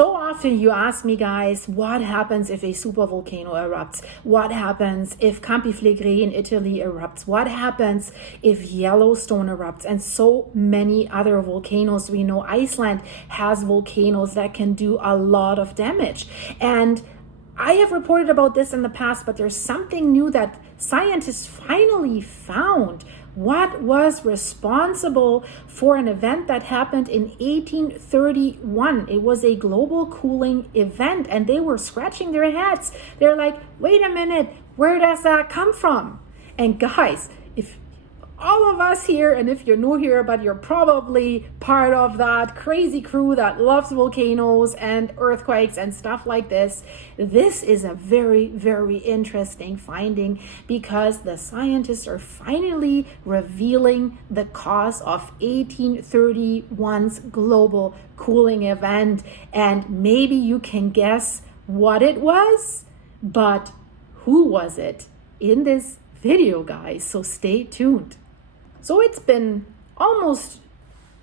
So often you ask me, guys, what happens if a supervolcano erupts? What happens if Campi Flegrei in Italy erupts? What happens if Yellowstone erupts? And so many other volcanoes. We know Iceland has volcanoes that can do a lot of damage. And I have reported about this in the past, but there's something new that scientists finally found. What was responsible for an event that happened in 1831? It was a global cooling event, and they were scratching their heads. They're like, wait a minute, where does that come from? And guys, if all of us here, and if you're new here, but you're probably part of that crazy crew that loves volcanoes and earthquakes and stuff like this, this is a very, very interesting finding, because the scientists are finally revealing the cause of 1831's global cooling event. And maybe you can guess what it was, but who was it in this video, guys? So stay tuned. So it's been almost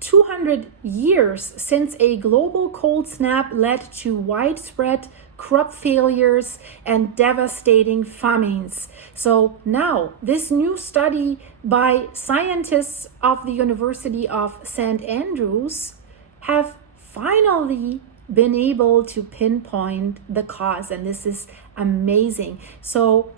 200 years since a global cold snap led to widespread crop failures and devastating famines. So now this new study by scientists of the University of St. Andrews have finally been able to pinpoint the cause, and this is amazing. So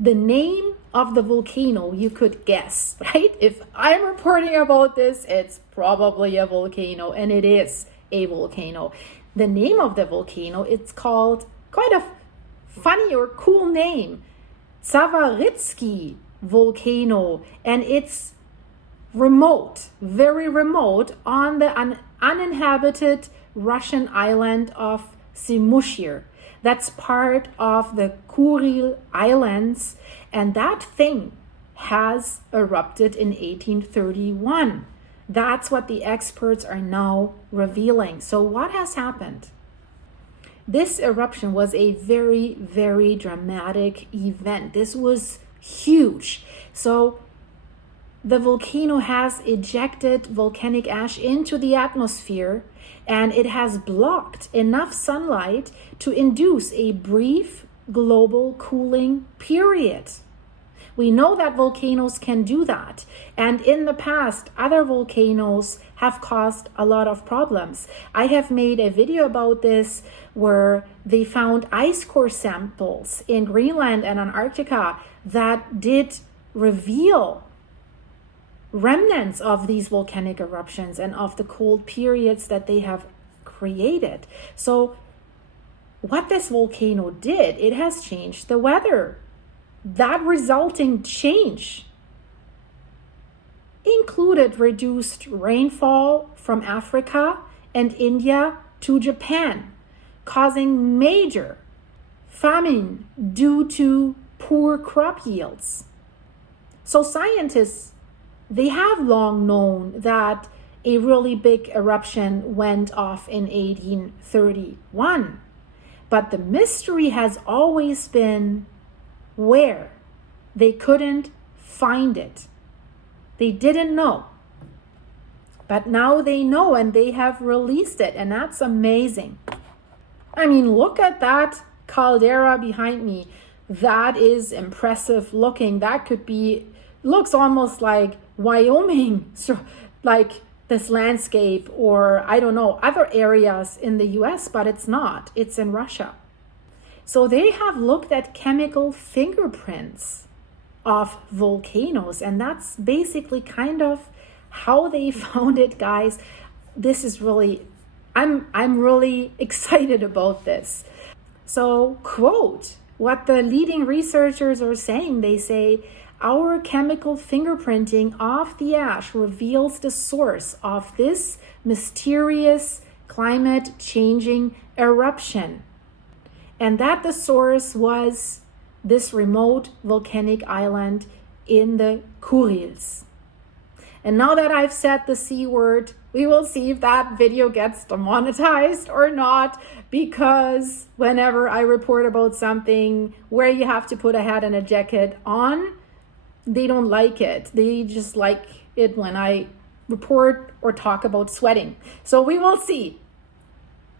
the name of the volcano, you could guess, right? If I'm reporting about this, it's probably a volcano, and it is a volcano. The name of the volcano, it's called, quite a funny or cool name, Zawaritsky volcano, and it's remote, very remote, on the uninhabited Russian island of Simushir. That's part of the Kuril Islands, and that thing has erupted in 1831. That's what the experts are now revealing. So what has happened? This eruption was a very, very dramatic event. This was huge. So the volcano has ejected volcanic ash into the atmosphere, and it has blocked enough sunlight to induce a brief global cooling period. We know that volcanoes can do that, and in the past, other volcanoes have caused a lot of problems. I have made a video about this where they found ice core samples in Greenland and Antarctica that did reveal remnants of these volcanic eruptions and of the cold periods that they have created. So what this volcano did, it has changed the weather. That resulting change included reduced rainfall from Africa and India to Japan, causing major famine due to poor crop yields. So scientists, they have long known that a really big eruption went off in 1831. But the mystery has always been where. They couldn't find it. They didn't know. But now they know, and they have released it, and that's amazing. I mean, look at that caldera behind me. That is impressive looking. That could be, looks almost like Wyoming, so like this landscape, or I don't know, other areas in the US, but it's not. It's in Russia. So they have looked at chemical fingerprints of volcanoes, and that's basically kind of how they found it, guys. This is really, I'm really excited about this. So quote what the leading researchers are saying. They say, our chemical fingerprinting of the ash reveals the source of this mysterious climate changing eruption, and that the source was this remote volcanic island in the Kurils. And now that I've said the C word, we will see if that video gets demonetized or not, because whenever I report about something where you have to put a hat and a jacket on, they don't like it. They just like it when I report or talk about sweating. So we will see.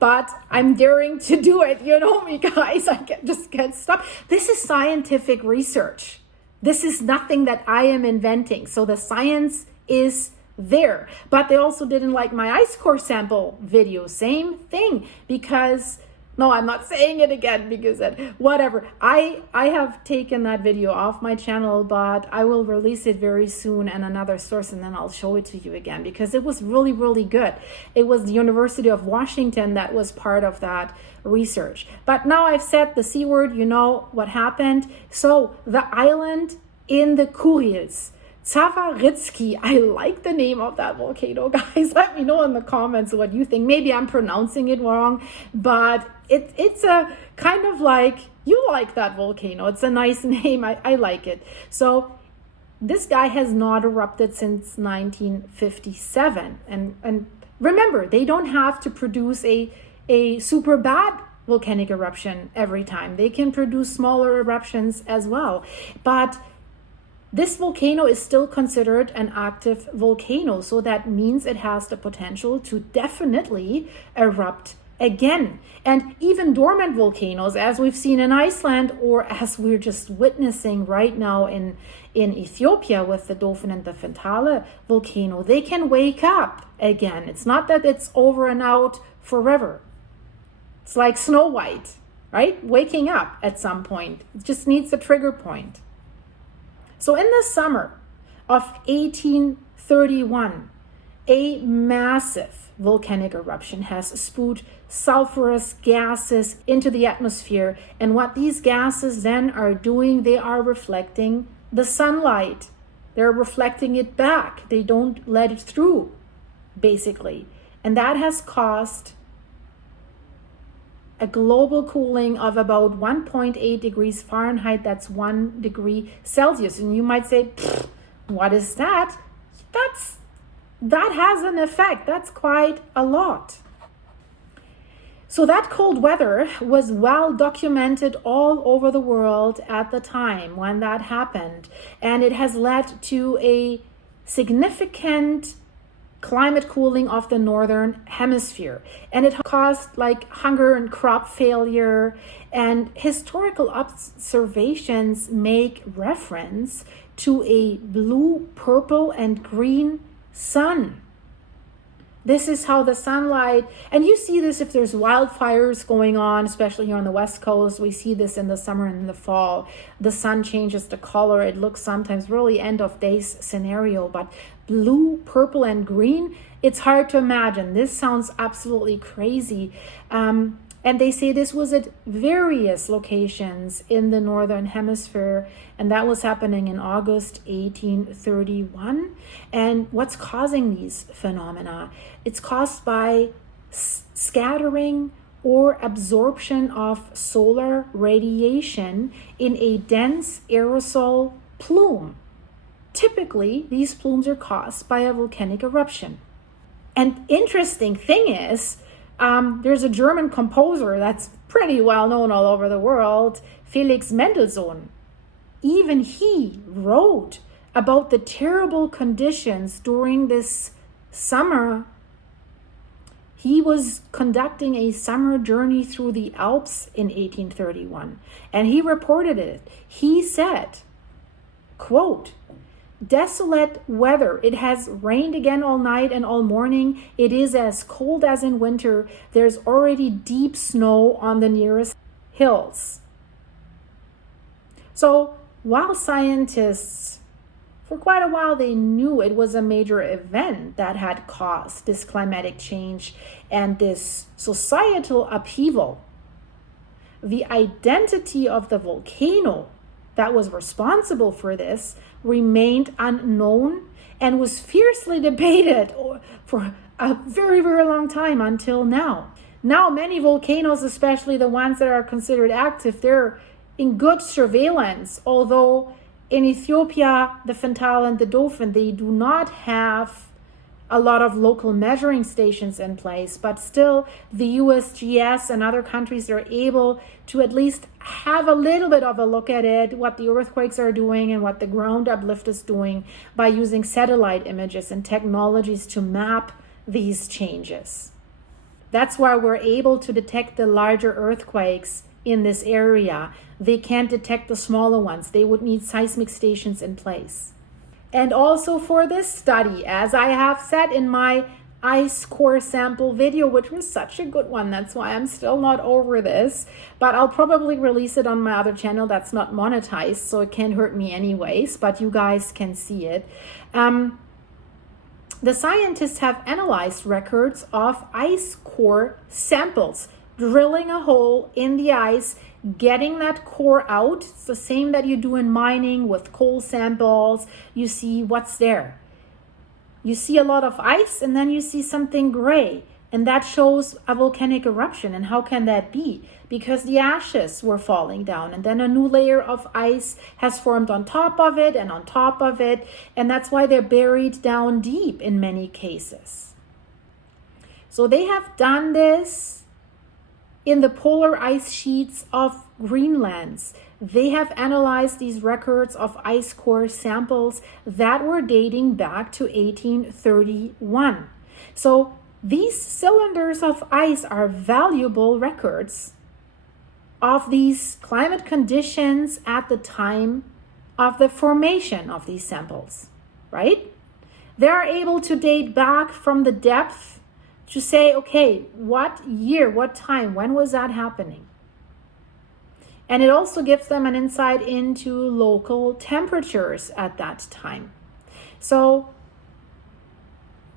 but I'm daring to do it. You know me, guys. Just can't stop. This is scientific research. This is nothing that I am inventing. So the science is there. But they also didn't like my ice core sample video. Same thing, because no, I'm not saying it again because whatever. I have taken that video off my channel, but I will release it very soon and another source, and then I'll show it to you again because it was really, really good. It was the University of Washington that was part of that research. But now I've said the C word, you know what happened. So the island in the Kurils, Zawaritsky, I like the name of that volcano, guys. Let me know in the comments what you think. Maybe I'm pronouncing it wrong, but it's a kind of like, you like that volcano. It's a nice name. I like it. So this guy has not erupted since 1957. And remember, they don't have to produce a super bad volcanic eruption every time. They can produce smaller eruptions as well. But this volcano is still considered an active volcano, so that means it has the potential to definitely erupt again. And even dormant volcanoes, as we've seen in Iceland, or as we're just witnessing right now in Ethiopia with the Dolphin and the Fentale volcano, they can wake up again. It's not that it's over and out forever. It's like Snow White, right? Waking up at some point. It just needs a trigger point. So in the summer of 1831, a massive volcanic eruption has spewed sulfurous gases into the atmosphere. And what these gases then are doing, they are reflecting the sunlight. They're reflecting it back. They don't let it through, basically. And that has caused a global cooling of about 1.8 degrees Fahrenheit. That's 1 degree Celsius. And you might say, what is that? That has an effect. That's quite a lot. So that cold weather was well documented all over the world at the time when that happened. And it has led to a significant climate cooling of the northern hemisphere, and it caused like hunger and crop failure. And historical observations make reference to a blue, purple, and green sun. This is how the sunlight, and you see this if there's wildfires going on, especially here on the West Coast. We see this in the summer and in the fall. The sun changes the color. It looks sometimes really end of days scenario, but blue, purple, and green, it's hard to imagine. This sounds absolutely crazy. And they say this was at various locations in the Northern Hemisphere, and that was happening in August 1831. And what's causing these phenomena? It's caused by scattering or absorption of solar radiation in a dense aerosol plume. Typically, these plumes are caused by a volcanic eruption. And interesting thing is, there's a German composer that's pretty well known all over the world, Felix Mendelssohn. Even he wrote about the terrible conditions during this summer. He was conducting a summer journey through the Alps in 1831, and he reported it. He said, quote, "Desolate weather. It has rained again all night and all morning. It is as cold as in winter. There's already deep snow on the nearest hills." So while scientists, for quite a while, they knew it was a major event that had caused this climatic change and this societal upheaval, the identity of the volcano that was responsible for this remained unknown and was fiercely debated for a very, very long time until now. Now, many volcanoes, especially the ones that are considered active, they're in good surveillance, although in Ethiopia, the Fentale and the Dolphin, they do not have a lot of local measuring stations in place, but still the USGS and other countries are able to at least have a little bit of a look at it, what the earthquakes are doing and what the ground uplift is doing by using satellite images and technologies to map these changes. That's why we're able to detect the larger earthquakes in this area. They can't detect the smaller ones. They would need seismic stations in place. And also for this study, as I have said in my ice core sample video, which was such a good one, that's why I'm still not over this, but I'll probably release it on my other channel that's not monetized, so it can't hurt me anyways, but you guys can see it. The scientists have analyzed records of ice core samples, drilling a hole in the ice, getting that core out. It's the same that you do in mining with coal samples. You see what's there. You see a lot of ice, and then you see something gray, and that shows a volcanic eruption. And how can that be? Because the ashes were falling down, and then a new layer of ice has formed on top of it and on top of it, and that's why they're buried down deep in many cases. So they have done this in the polar ice sheets of Greenland. They have analyzed these records of ice core samples that were dating back to 1831. So these cylinders of ice are valuable records of these climate conditions at the time of the formation of these samples, right? They are able to date back from the depth to say, okay, what year, what time, when was that happening? And it also gives them an insight into local temperatures at that time. So,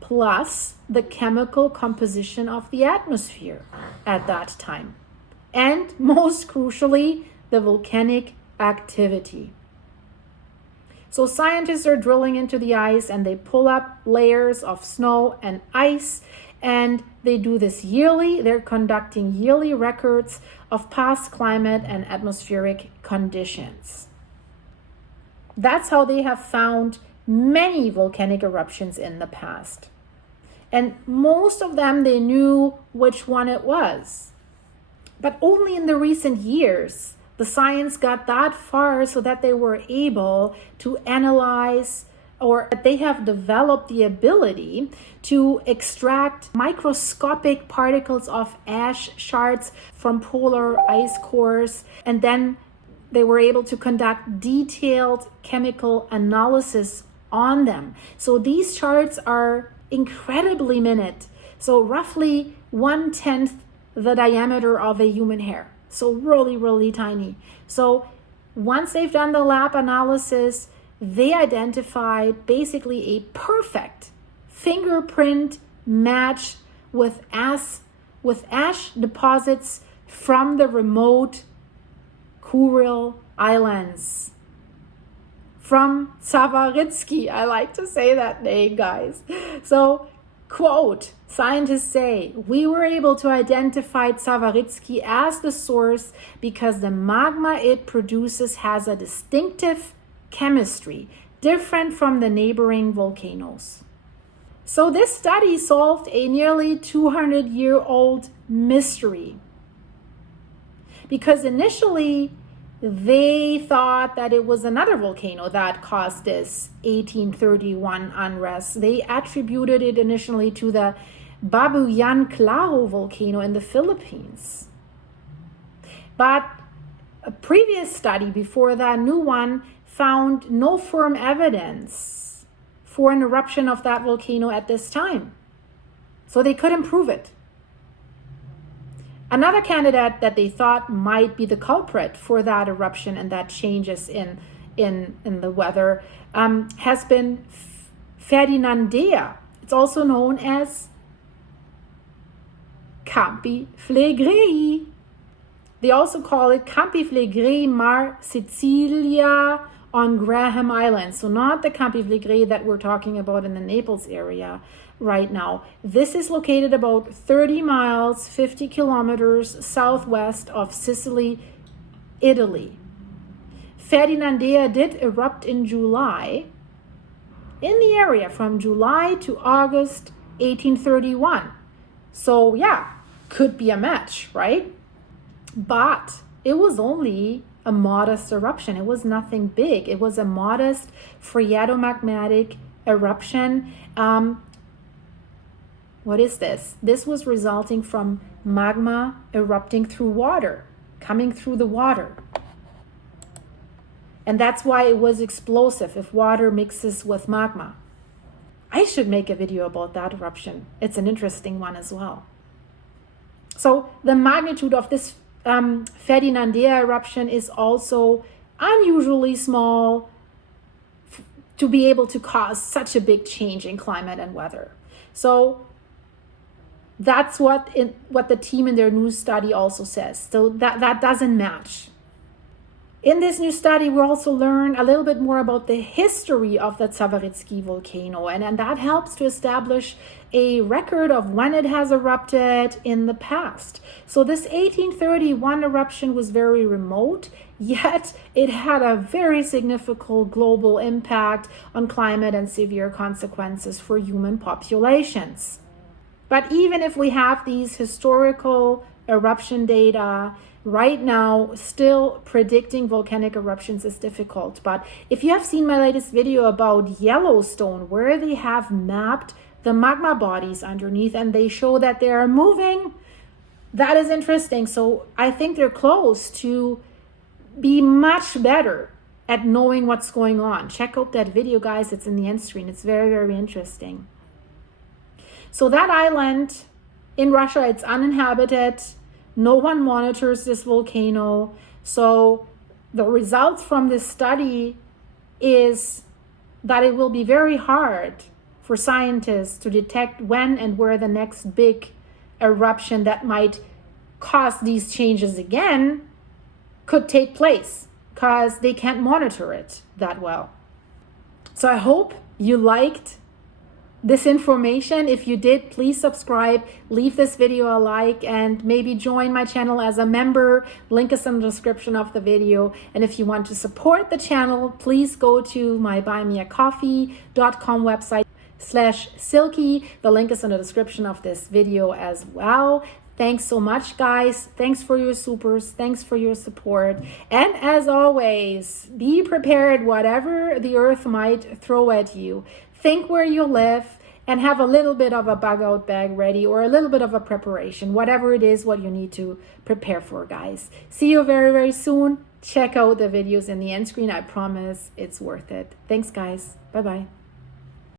plus the chemical composition of the atmosphere at that time. And most crucially, the volcanic activity. So scientists are drilling into the ice and they pull up layers of snow and ice, and they do this yearly. They're conducting yearly records of past climate and atmospheric conditions. That's how they have found many volcanic eruptions in the past. And most of them, they knew which one it was. But only in the recent years, the science got that far so that they were able to analyze, or they have developed the ability to extract microscopic particles of ash shards from polar ice cores, and then they were able to conduct detailed chemical analysis on them. So these shards are incredibly minute, so roughly 1/10 the diameter of a human hair, so really, really tiny. So once they've done the lab analysis, they identified basically a perfect fingerprint match with ash deposits from the remote Kuril Islands. From Zawaritsky, I like to say that name, guys. So, quote, scientists say, we were able to identify Zawaritsky as the source because the magma it produces has a distinctive chemistry, different from the neighboring volcanoes. So this study solved a nearly 200-year-old mystery. Because initially, they thought that it was another volcano that caused this 1831 unrest. They attributed it initially to the Babuyan Claro volcano in the Philippines. But a previous study before that new one found no firm evidence for an eruption of that volcano at this time. So they couldn't prove it. Another candidate that they thought might be the culprit for that eruption and that changes in the weather has been Ferdinandea. It's also known as Campi Flegrei. They also call it Campi Flegrei Mar Sicilia on Graham Island. So not the Campi Flegrei that we're talking about in the Naples area right now. This is located about 30 miles, 50 kilometers southwest of Sicily, Italy. Ferdinandea did erupt in July in the area from July to August 1831. So yeah, could be a match, right? But it was only a modest eruption. It was nothing big. It was a modest phreatomagmatic eruption. What is this? This was resulting from magma erupting through water, coming through the water. And that's why it was explosive if water mixes with magma. I should make a video about that eruption. It's an interesting one as well. So the magnitude of this Ferdinandea eruption is also unusually small to be able to cause such a big change in climate and weather. So that's what the team in their new study also says. So that doesn't match. In this new study, we also learn a little bit more about the history of the Zawarycki volcano, and that helps to establish a record of when it has erupted in the past. So this 1831 eruption was very remote, yet it had a very significant global impact on climate and severe consequences for human populations. But even if we have these historical eruption data, right now, still predicting volcanic eruptions is difficult. But if you have seen my latest video about Yellowstone, where they have mapped the magma bodies underneath and they show that they are moving, that is interesting. So I think they're close to be much better at knowing what's going on. Check out that video, guys. It's in the end screen. It's very, very interesting. So that island in Russia, it's uninhabited. No one monitors this volcano. So the results from this study is that it will be very hard for scientists to detect when and where the next big eruption that might cause these changes again could take place, because they can't monitor it that well. So I hope you liked this information. If you did, please subscribe, leave this video a like, and maybe join my channel as a member. Link is in the description of the video. And if you want to support the channel, please go to my buymeacoffee.com website /silky. The link is in the description of this video as well. Thanks so much, guys. Thanks for your supers. Thanks for your support. And as always, be prepared whatever the earth might throw at you. Think where you live and have a little bit of a bug out bag ready, or a little bit of a preparation, whatever it is what you need to prepare for, guys. See you very, very soon. Check out the videos in the end screen. I promise it's worth it. Thanks, guys. Bye-bye.